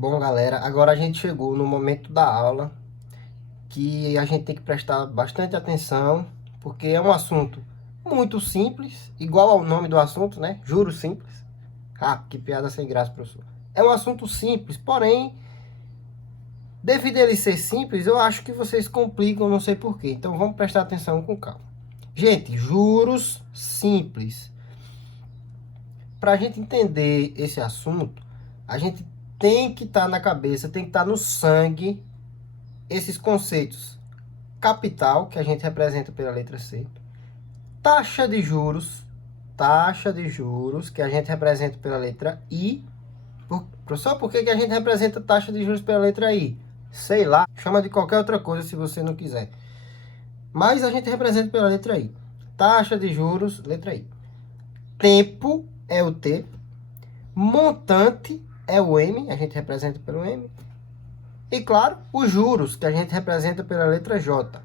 Bom, galera, agora a gente chegou no momento da aula que a gente tem que prestar bastante atenção, porque é um assunto muito simples, igual ao nome do assunto, né? Juros simples. Ah, que piada sem graça, professor. É um assunto simples, porém, devido a ele ser simples, eu acho que vocês complicam, não sei porquê. Então vamos prestar atenção com calma. Gente, juros simples. Para a gente entender esse assunto, a gente tem que estar na cabeça, tem que estar no sangue esses conceitos: capital, que a gente representa pela letra C, taxa de juros, que a gente representa pela letra I. Professor, por que a gente representa taxa de juros pela letra I? Sei lá, chama de qualquer outra coisa se você não quiser. Mas a gente representa pela letra I. Taxa de juros, letra I. Tempo é o T. Montante é o M, a gente representa pelo M. E claro, os juros, que a gente representa pela letra J.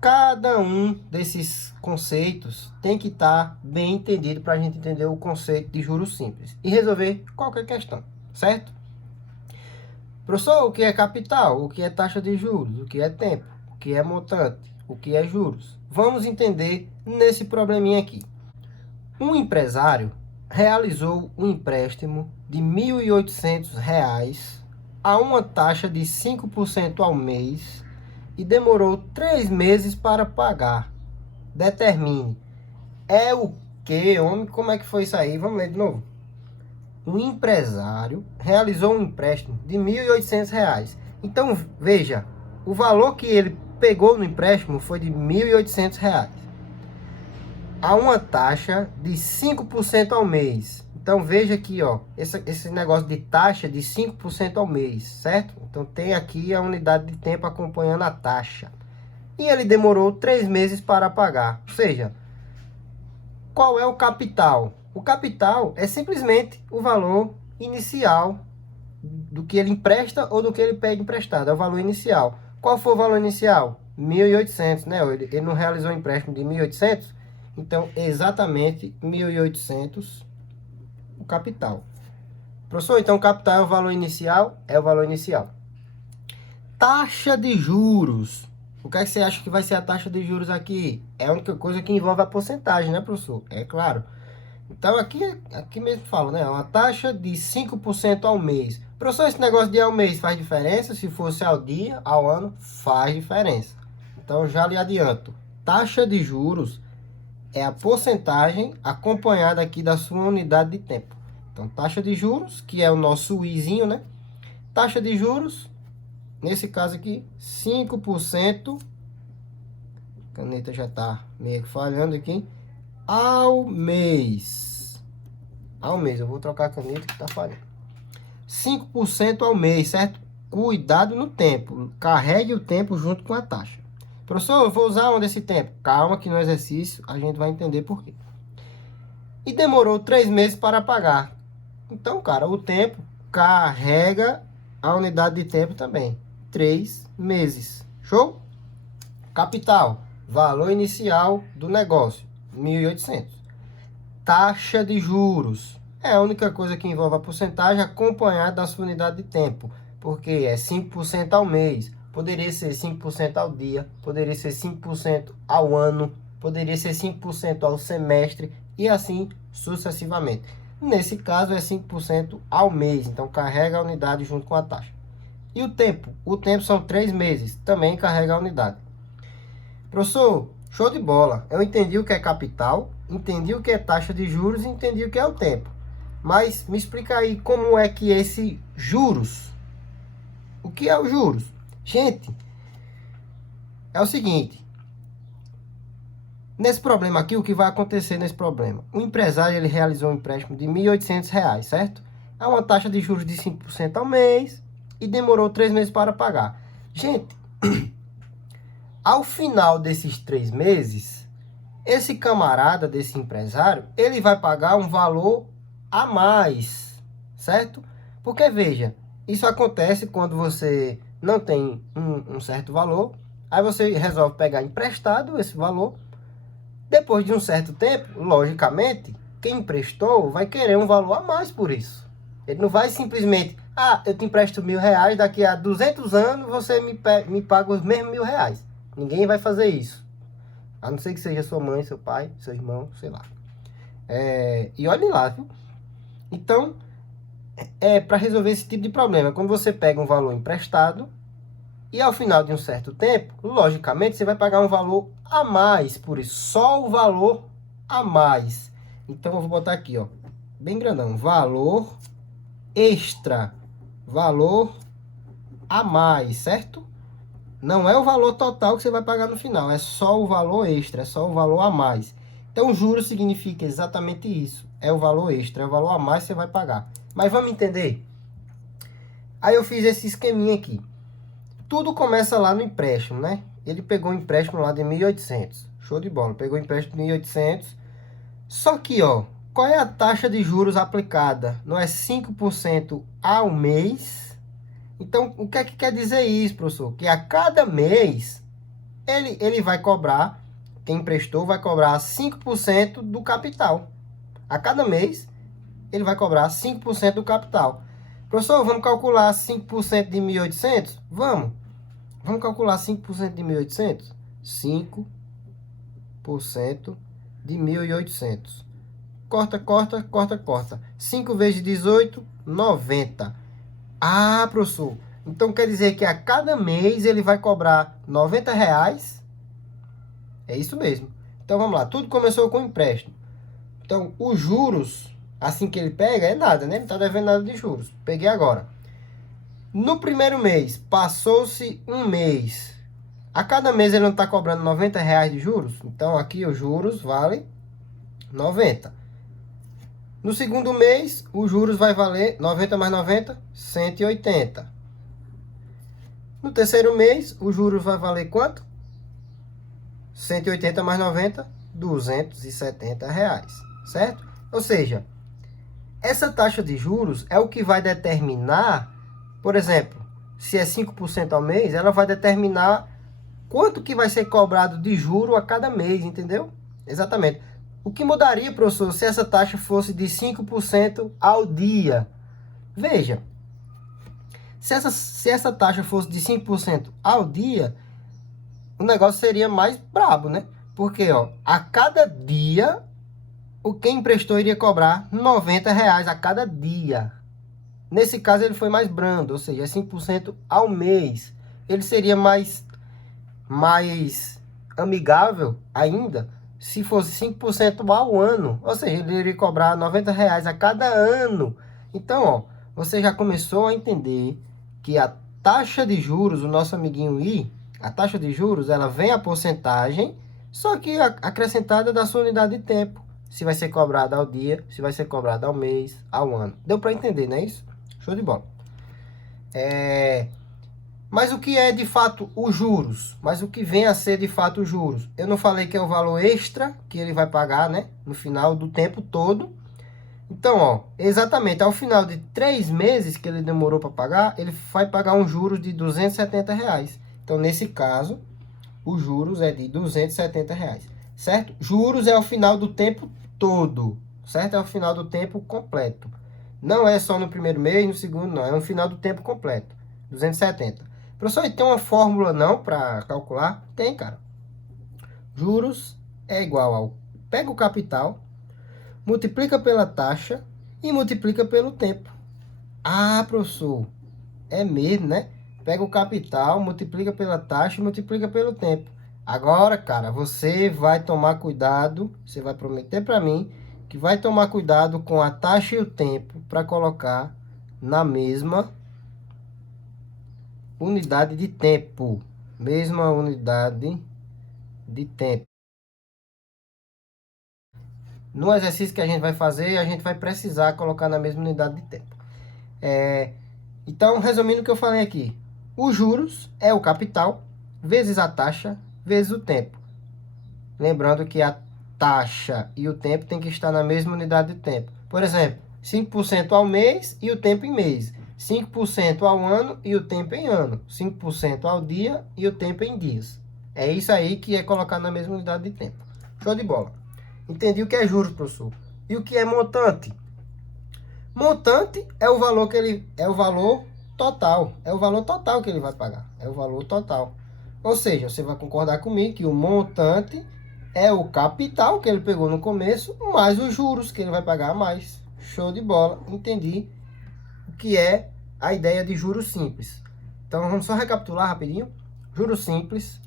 Cada um desses conceitos tem que estar bem entendido para a gente entender o conceito de juros simples e resolver qualquer questão, certo? Professor, o que é capital? O que é taxa de juros? O que é tempo? O que é montante? O que é juros? Vamos entender nesse probleminha aqui. Um empresário realizou um empréstimo de R$ 1.800 a uma taxa de 5% ao mês e demorou 3 meses para pagar. Determine. É o que, homem? Como é que foi isso aí? Vamos ler de novo. Um empresário realizou um empréstimo de R$ 1.800. Então, veja, o valor que ele pegou no empréstimo foi de R$ 1.800 a uma taxa de 5% ao mês. Então, veja aqui, ó, esse negócio de taxa de 5% ao mês, certo? Então, tem aqui a unidade de tempo acompanhando a taxa. E ele demorou 3 meses para pagar. Ou seja, qual é o capital? O capital é simplesmente o valor inicial do que ele empresta ou do que ele pede emprestado. É o valor inicial. Qual foi o valor inicial? 1.800, né? Ele não realizou um empréstimo de 1.800, então exatamente 1.800 o capital. Professor, então o capital é o valor inicial? É o valor inicial. Taxa de juros. O que é que você acha que vai ser a taxa de juros aqui? É a única coisa que envolve a porcentagem, né, professor? É claro. Então, aqui mesmo fala, né? Uma taxa de 5% ao mês. Professor, esse negócio de ao mês faz diferença? Se fosse ao dia, ao ano, faz diferença. Então, já lhe adianto. Taxa de juros é a porcentagem acompanhada aqui da sua unidade de tempo. Então, taxa de juros, que é o nosso izinho, né? Taxa de juros, nesse caso aqui, 5%. A caneta já está meio que falhando aqui. Ao mês. Ao mês, eu vou trocar a caneta que está falhando. 5% ao mês, certo? Cuidado no tempo. Carregue o tempo junto com a taxa. Professor, eu vou usar onde esse tempo? Calma que no exercício a gente vai entender por quê. E demorou 3 meses para pagar. Então, cara, o tempo carrega a unidade de tempo também. 3 meses. Show? Capital. Valor inicial do negócio. 1.800. Taxa de juros. É a única coisa que envolve a porcentagem acompanhada da sua unidade de tempo. Porque é 5% ao mês. Poderia ser 5% ao dia. Poderia ser 5% ao ano. Poderia ser 5% ao semestre. E assim sucessivamente. Nesse caso é 5% ao mês. Então carrega a unidade junto com a taxa. E o tempo? O tempo são 3 meses. Também carrega a unidade. Professor, show de bola. Eu entendi o que é capital, entendi o que é taxa de juros e entendi o que é o tempo. Mas me explica aí como é que esse juros, o que é o juros? Gente, é o seguinte. Nesse problema aqui, o que vai acontecer nesse problema? O empresário ele realizou um empréstimo de R$ 1.800, certo? É uma taxa de juros de 5% ao mês e demorou 3 meses para pagar. Gente, ao final desses 3 meses, esse camarada, desse empresário, ele vai pagar um valor a mais, certo? Porque, veja, isso acontece quando você não tem um certo valor, aí você resolve pegar emprestado esse valor. Depois de um certo tempo, logicamente, quem emprestou vai querer um valor a mais por isso. Ele não vai simplesmente Ah, eu te empresto R$ 1.000, daqui a 200 anos você me paga os mesmos R$ 1.000. Ninguém vai fazer isso. A não ser que seja sua mãe, seu pai, seu irmão, sei lá. E olhe lá, viu? Então, para resolver esse tipo de problema, quando você pega um valor emprestado e ao final de um certo tempo, logicamente, você vai pagar um valor a mais por isso. Só o valor a mais. Então, eu vou botar aqui, ó, bem grandão. Valor extra. Valor a mais, certo? Não é o valor total que você vai pagar no final, é só o valor extra, é só o valor a mais. Então, juros significa exatamente isso. É o valor extra, é o valor a mais que você vai pagar. Mas vamos entender? Aí eu fiz esse esqueminha aqui. Tudo começa lá no empréstimo, né? Ele pegou um empréstimo lá de 1.800. Show de bola, pegou um empréstimo de 1.800. Só que, ó, qual é a taxa de juros aplicada? Não é 5% ao mês? Então, o que é que quer dizer isso, professor? Que a cada mês, ele vai cobrar, quem emprestou vai cobrar 5% do capital. A cada mês, ele vai cobrar 5% do capital. Professor, vamos calcular 5% de 1.800? Vamos. Vamos calcular 5% de 1.800? 5% de 1.800. Corta, corta, corta, corta. 5 vezes 18, 90. Ah, professor, então quer dizer que a cada mês ele vai cobrar R$ 90? É isso mesmo. Então vamos lá, tudo começou com empréstimo. Então os juros, assim que ele pega, é nada, né? Não está devendo nada de juros. Peguei agora. No primeiro mês, passou-se um mês. A cada mês ele não está cobrando R$ 90 de juros? Então aqui os juros valem 90. No segundo mês, os juros vai valer 90 mais 90, 180. No terceiro mês, os juros vai valer quanto? 180 mais 90, R$ 270, certo? Ou seja, essa taxa de juros é o que vai determinar, por exemplo, se é 5% ao mês, ela vai determinar quanto que vai ser cobrado de juro a cada mês, entendeu? Exatamente. O que mudaria, professor, se essa taxa fosse de 5% ao dia? Veja, se essa taxa fosse de 5% ao dia, o negócio seria mais brabo, né? Porque, ó, a cada dia, quem emprestou iria cobrar R$ 90 a cada dia. Nesse caso, ele foi mais brando, ou seja, é 5% ao mês. Ele seria mais amigável ainda se fosse 5% ao ano. Ou seja, ele iria cobrar R$ 90 a cada ano. Então, ó, você já começou a entender que a taxa de juros, o nosso amiguinho I, a taxa de juros, ela vem a porcentagem, só que acrescentada da sua unidade de tempo. Se vai ser cobrada ao dia, se vai ser cobrada ao mês, ao ano. Deu para entender, não é isso? Show de bola. Mas o que é de fato os juros? Mas o que vem a ser de fato os juros? Eu não falei que é o valor extra que ele vai pagar, né? No final do tempo todo. Então, ó, exatamente, ao final de 3 meses que ele demorou para pagar, ele vai pagar um juros de R$ 270. Então, nesse caso, os juros é de R$ 270, certo? Juros é ao final do tempo todo, certo? É ao final do tempo completo. Não é só no primeiro mês, no segundo, não. É no final do tempo completo. 270. Professor, tem uma fórmula não para calcular? Tem, cara. Juros é igual ao... Pega o capital, multiplica pela taxa e multiplica pelo tempo. Ah, professor, é mesmo, né? Pega o capital, multiplica pela taxa e multiplica pelo tempo. Agora, cara, você vai tomar cuidado, você vai prometer para mim que vai tomar cuidado com a taxa e o tempo para colocar na mesma unidade de tempo. Mesma unidade de tempo. No exercício que a gente vai fazer, a gente vai precisar colocar na mesma unidade de tempo. Então, resumindo o que eu falei aqui. Os juros é o capital vezes a taxa vezes o tempo. Lembrando que a taxa e o tempo tem que estar na mesma unidade de tempo. Por exemplo, 5% ao mês e o tempo em mês. 5% ao ano e o tempo em ano. 5% ao dia e o tempo em dias. É isso aí que é colocar na mesma unidade de tempo. Show de bola. Entendi o que é juros, professor. E o que é montante? Montante é o valor que ele é o valor total, é o valor total que ele vai pagar, é o valor total. Ou seja, você vai concordar comigo que o montante é o capital que ele pegou no começo, mais os juros que ele vai pagar a mais. Show de bola, entendi o que é a ideia de juros simples. Então vamos só recapitular rapidinho. Juros simples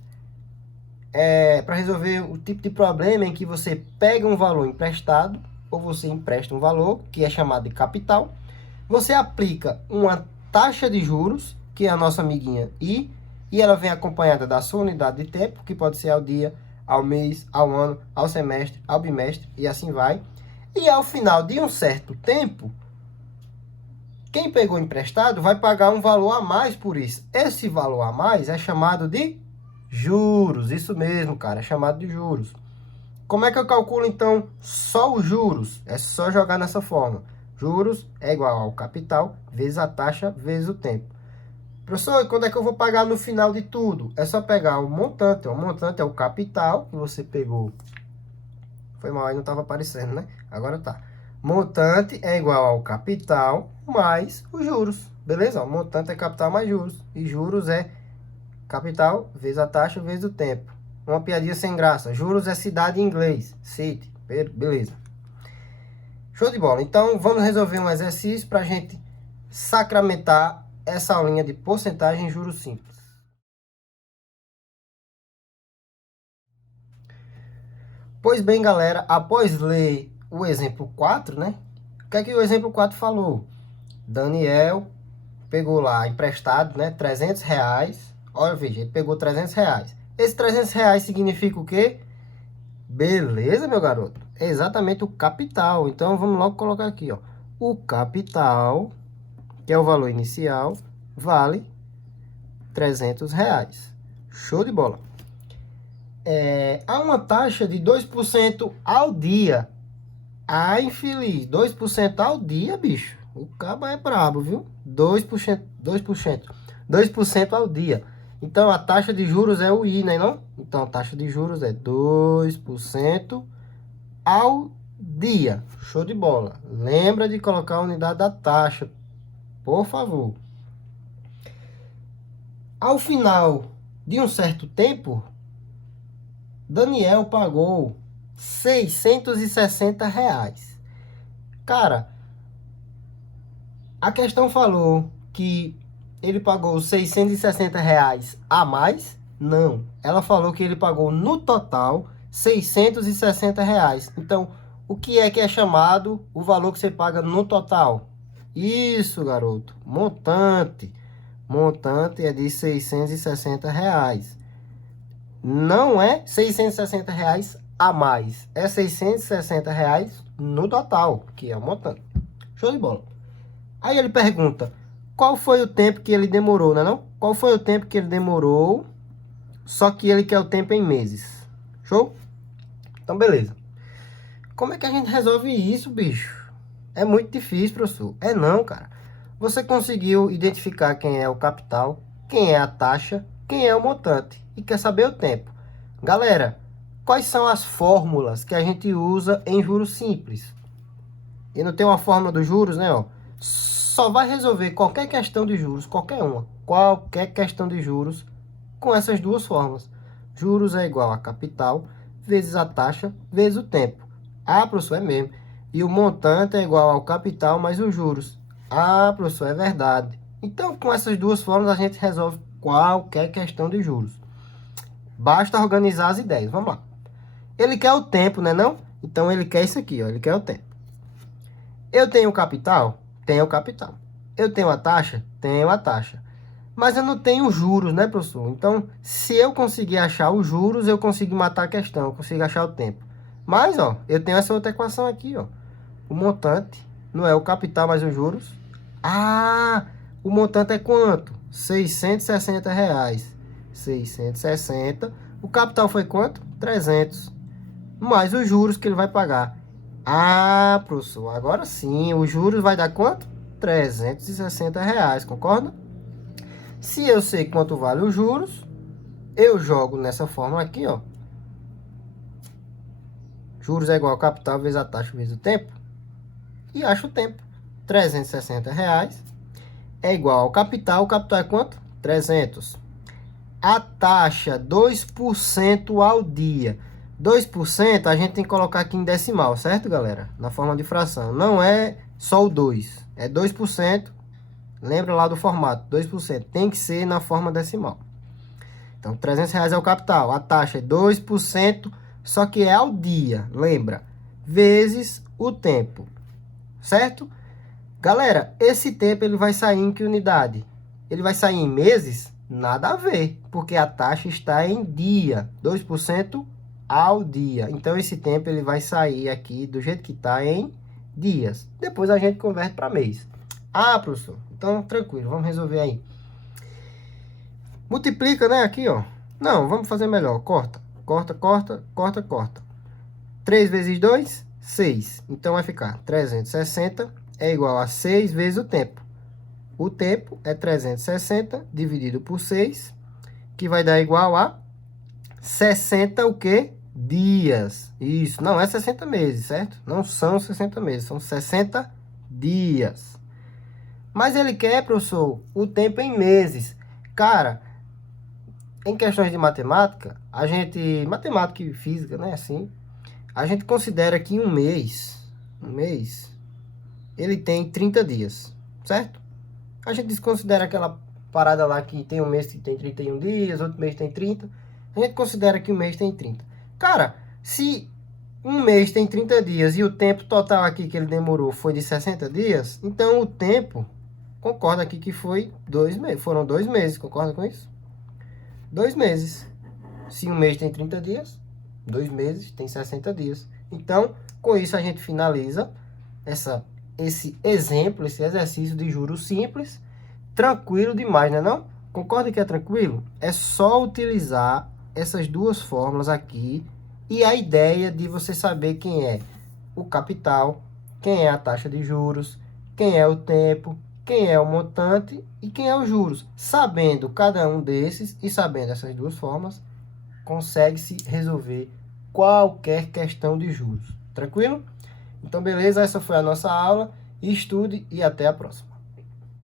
é para resolver o tipo de problema em que você pega um valor emprestado ou você empresta um valor que é chamado de capital. Você aplica uma taxa de juros, que é a nossa amiguinha I, e ela vem acompanhada da sua unidade de tempo, que pode ser ao dia, ao mês, ao ano, ao semestre, ao bimestre, e assim vai. E ao final de um certo tempo, quem pegou emprestado vai pagar um valor a mais por isso. Esse valor a mais é chamado de juros. Isso mesmo, cara, é chamado de juros. Como é que eu calculo, então, só os juros? É só jogar nessa forma. Juros é igual ao capital vezes a taxa vezes o tempo. Professor, e quando é que eu vou pagar no final de tudo? É só pegar o montante. O montante é o capital que você pegou. Foi mal, aí não estava aparecendo, né? Agora tá. Montante é igual ao capital mais os juros. Beleza? O montante é capital mais juros. E juros é capital vezes a taxa vezes o tempo. Uma piadinha sem graça. Juros é cidade em inglês. City. Beleza. Show de bola. Então, vamos resolver um exercício para a gente sacramentar essa aulinha de porcentagem em juros simples. Pois bem, galera, após ler o exemplo 4, né? O que é que o exemplo 4 falou? Daniel pegou lá emprestado, né? R$ 300. Olha, veja, ele pegou R$ 300. Esse R$ 300 significa o quê? Beleza, meu garoto? É exatamente o capital. Então, vamos logo colocar aqui, ó. O capital, que é o valor inicial, vale R$ 300. Show de bola. Há uma taxa de 2% ao dia. Ai, infeliz, 2% ao dia, bicho. O cabo é brabo, viu? 2%, 2%. 2% ao dia. Então, a taxa de juros é o I, né, não? Então, a taxa de juros é 2% ao dia. Show de bola. Lembra de colocar a unidade da taxa, por favor. Ao final de um certo tempo, Daniel pagou R$ 660. Cara, a questão falou que ele pagou R$ 660 a mais? Não. Ela falou que ele pagou no total R$ 660. Então, o que é chamado o valor que você paga no total? Isso, garoto. Montante. Montante é de R$ 660. Não é R$ 660 a mais. É R$ 660 no total, que é o montante. Show de bola. Aí ele pergunta, qual foi o tempo que ele demorou, né não? Qual foi o tempo que ele demorou, só que ele quer o tempo em meses. Show? Então, beleza. Como é que a gente resolve isso, bicho? É muito difícil, professor. É não, cara. Você conseguiu identificar quem é o capital, quem é a taxa, quem é o montante e quer saber o tempo. Galera, quais são as fórmulas que a gente usa em juros simples? E não tem uma fórmula dos juros, né, ó? Só vai resolver qualquer questão de juros, qualquer questão de juros, com essas duas fórmulas. Juros é igual a capital vezes a taxa vezes o tempo. Ah, professor, é mesmo. E o montante é igual ao capital mais os juros. Ah, professor, é verdade. Então, com essas duas fórmulas, a gente resolve qualquer questão de juros. Basta organizar as ideias. Vamos lá. Ele quer o tempo, né não? Então, ele quer isso aqui, ó. Ele quer o tempo. Eu tenho capital? Tenho capital. Eu tenho a taxa? Tenho a taxa. Mas eu não tenho juros, né, professor? Então, se eu conseguir achar os juros, eu consigo matar a questão, eu consigo achar o tempo. Mas, ó, eu tenho essa outra equação aqui, ó. O montante não é o capital mais os juros. Ah, o montante é quanto? R$ 660. 660. O capital foi quanto? 300. Mais os juros que ele vai pagar. Ah, professor, agora sim, os juros vai dar quanto? R$ 360, concorda? Se eu sei quanto vale os juros, eu jogo nessa forma aqui, ó. Juros é igual ao capital vezes a taxa vezes o tempo. E acho o tempo. R$ 360 é igual ao capital. O capital é quanto? 300. A taxa, 2% ao dia. 2% a gente tem que colocar aqui em decimal, certo, galera? Na forma de fração. Não é só o 2, é 2%. Lembra lá do formato, 2%. Tem que ser na forma decimal. Então, R$ 300 é o capital. A taxa é 2%, só que é ao dia, lembra? Vezes o tempo, certo? Galera, esse tempo ele vai sair em que unidade? Ele vai sair em meses? Nada a ver, porque a taxa está em dia, 2% ao dia. Então, esse tempo ele vai sair aqui do jeito que está em dias. Depois a gente converte para mês. Ah, professor, então tranquilo, vamos resolver aí. Multiplica, né, aqui, ó. Não, vamos fazer melhor. Corta, corta, corta, corta, corta. 3 vezes 2, 6. Então, vai ficar 360 é igual a 6 vezes o tempo. O tempo é 360 dividido por 6, que vai dar igual a 60 o quê? Dias. Isso, não é 60 meses, certo? Não são 60 meses, são 60 dias. Mas ele quer, professor, o tempo em meses. Cara, em questões de matemática, matemática e física, né, assim, a gente considera que um mês, ele tem 30 dias, certo? A gente desconsidera aquela parada lá que tem um mês que tem 31 dias, outro mês tem 30. A gente considera que um mês tem 30. Cara, se um mês tem 30 dias e o tempo total aqui que ele demorou foi de 60 dias, então o tempo, concorda aqui que foi 2 meses, foram 2 meses, concorda com isso? 2 meses. Se um mês tem 30 dias, 2 meses tem 60 dias. Então, com isso a gente finaliza esse exemplo, esse exercício de juros simples. Tranquilo demais, né não? Concorda que é tranquilo? É só utilizar essas duas fórmulas aqui e a ideia de você saber quem é o capital, quem é a taxa de juros, quem é o tempo, quem é o montante e quem é os juros. Sabendo cada um desses e sabendo essas duas formas, consegue-se resolver qualquer questão de juros. Tranquilo? Então, beleza? Essa foi a nossa aula. Estude e até a próxima.